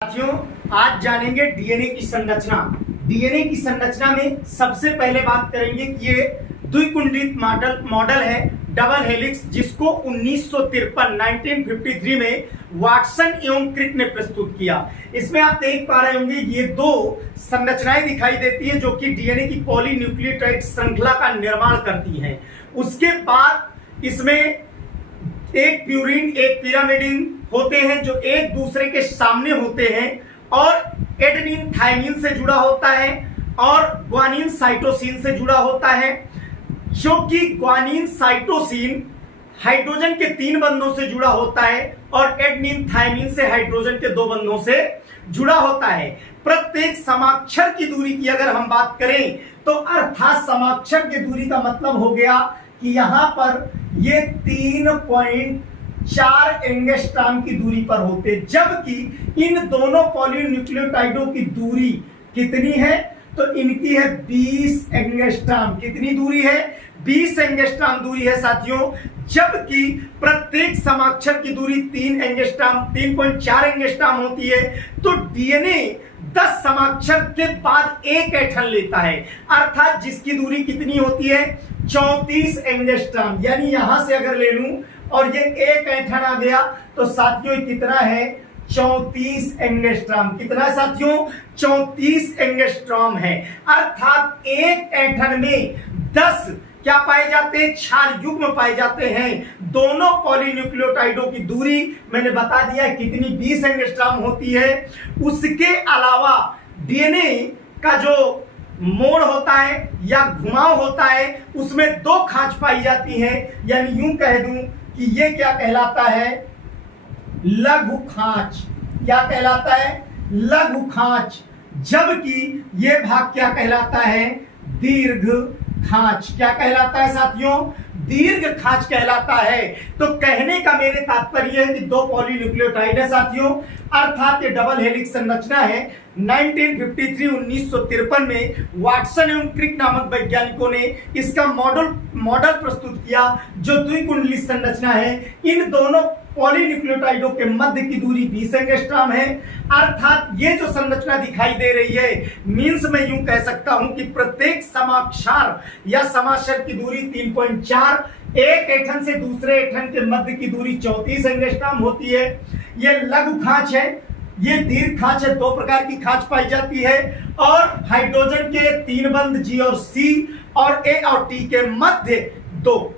साथियों, आज जानेंगे डीएनए की संरचना। डीएनए की संरचना में सबसे पहले बात करेंगे कि ये द्विकुंडलित मॉडल है डबल हेलिक्स, जिसको 1953 में वाटसन एवं क्रिक ने प्रस्तुत किया। इसमें आप देख पा रहे होंगे ये दो संरचनाएं दिखाई देती हैं जो कि डीएनए की पॉलीन्यूक्लियोटाइड श्रृंखला का निर्माण करती हैं। उसके बाद इसमें एक प्यूरिन एक पिरामिडिन होते हैं जो एक दूसरे के सामने होते हैं, और एडेनिन थायमिन से जुड़ा होता है और ग्वानिन साइटोसिन से जुड़ा होता है, जो कि ग्वानिन साइटोसिन हाइड्रोजन के 3 बंधों से जुड़ा होता है और एडेनिन थायमिन से हाइड्रोजन के 2 बंधों से जुड़ा होता है। प्रत्येक समाक्षर की दूरी की अगर हम बात करें तो अर्थात समाक्षर की दूरी का मतलब हो गया कि यहां पर ये 3.4 एंगस्ट्रॉम की दूरी पर होते, जबकि इन दोनों पॉलीन्यूक्लियोटाइडों की दूरी कितनी है तो इनकी है 20 एंगस्ट्रॉम। कितनी दूरी है? 20 एंगस्ट्रॉम दूरी है साथियों, जबकि प्रत्येक समाक्षर की दूरी 3.4 एंगस्ट्रॉम होती है। तो डीएनए 10 समाक्षर के बाद एक ऐठन लेता है, अर्थात जिसकी दूरी कितनी होती है 34 एंगस्ट्रॉम। यानी यहां से अगर ले लूं और ये एक ऐठन आ गया तो साथियों कितना है 34 एंगस्ट्रॉम। कितना है साथियों? 34 एंगस्ट्रॉम है। अर्थात एक ऐठन में 10 क्या पाए जाते हैं? क्षार युग्म पाए जाते हैं। दोनों पॉलीन्यूक्लियोटाइडों की दूरी मैंने बता दिया कितनी 20 एंगस्ट्रॉम होती है। उसके अलावा डीएनए का जो मोड़ होता है या घुमाव होता है उसमें 2 खांच पाई जाती हैं, यानी यूं कह दूं कि ये क्या कहलाता है? लघु खांच। क्या कहलाता है? लघु खांच। जबकि ये भाग क्या कहलाता है? दीर्घ खांच। क्या कहलाता है साथियों? दीर्घ खांच कहलाता है। तो कहने का मेरे तात्पर्य है कि 2 पॉलीन्यूक्लियोटाइड है साथियों, अर्थात ये डबल हेलिक्स संरचना है। 1953 में वाटसन एवं क्रिक नामक वैज्ञानिकों ने इसका मॉडल प्रस्तुत किया जो द्विकुंडलित संरचना है। इन दोनों पॉलीन्यूक्लियोटाइडों के मध्य की दूरी 20 एंगस्ट्रॉम है। अर्थात ये जो संरचना दिखाई दे रही है, मीन्स मैं यूं कह सकता हूं कि प्रत्येक समाक्षर या समाक्षर की दूरी 3.4, एक ऐठन से दूसरे ऐठन के मध्य की दूरी 34 एंगस्ट्रॉम होती है। ये लघु खांच है, ये दीर्घ खांच है। 2 प्रकार की खांच पाई जाती है, और हाइड्रोजन के 3 बंध G और C और A और T के मध्य 2